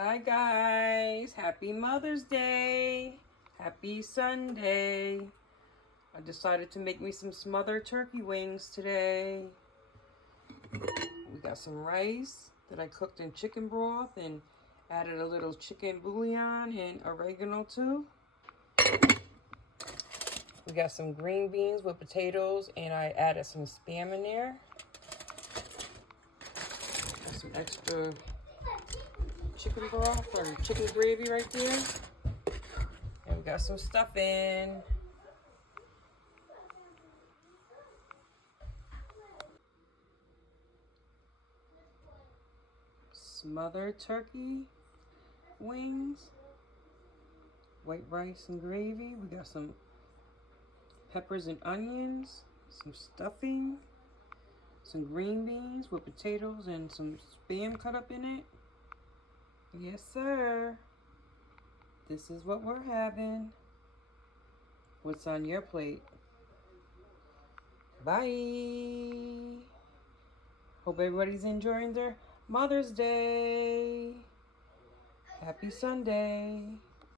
Hi guys, happy Mother's Day, happy Sunday. I decided to make me some smothered turkey wings today. We got some rice that I cooked in chicken broth and added a little chicken bouillon and oregano to. We got some green beans with potatoes and I added some Spam in there. Got some extra chicken broth or chicken gravy right there. And we got some stuffing. Smothered turkey wings, white rice and gravy. We got some peppers and onions, some stuffing, some green beans with potatoes and some Spam cut up in it. Yes, sir. This is what we're having. What's on your plate? Bye. Hope everybody's enjoying their Mother's Day. Happy Sunday.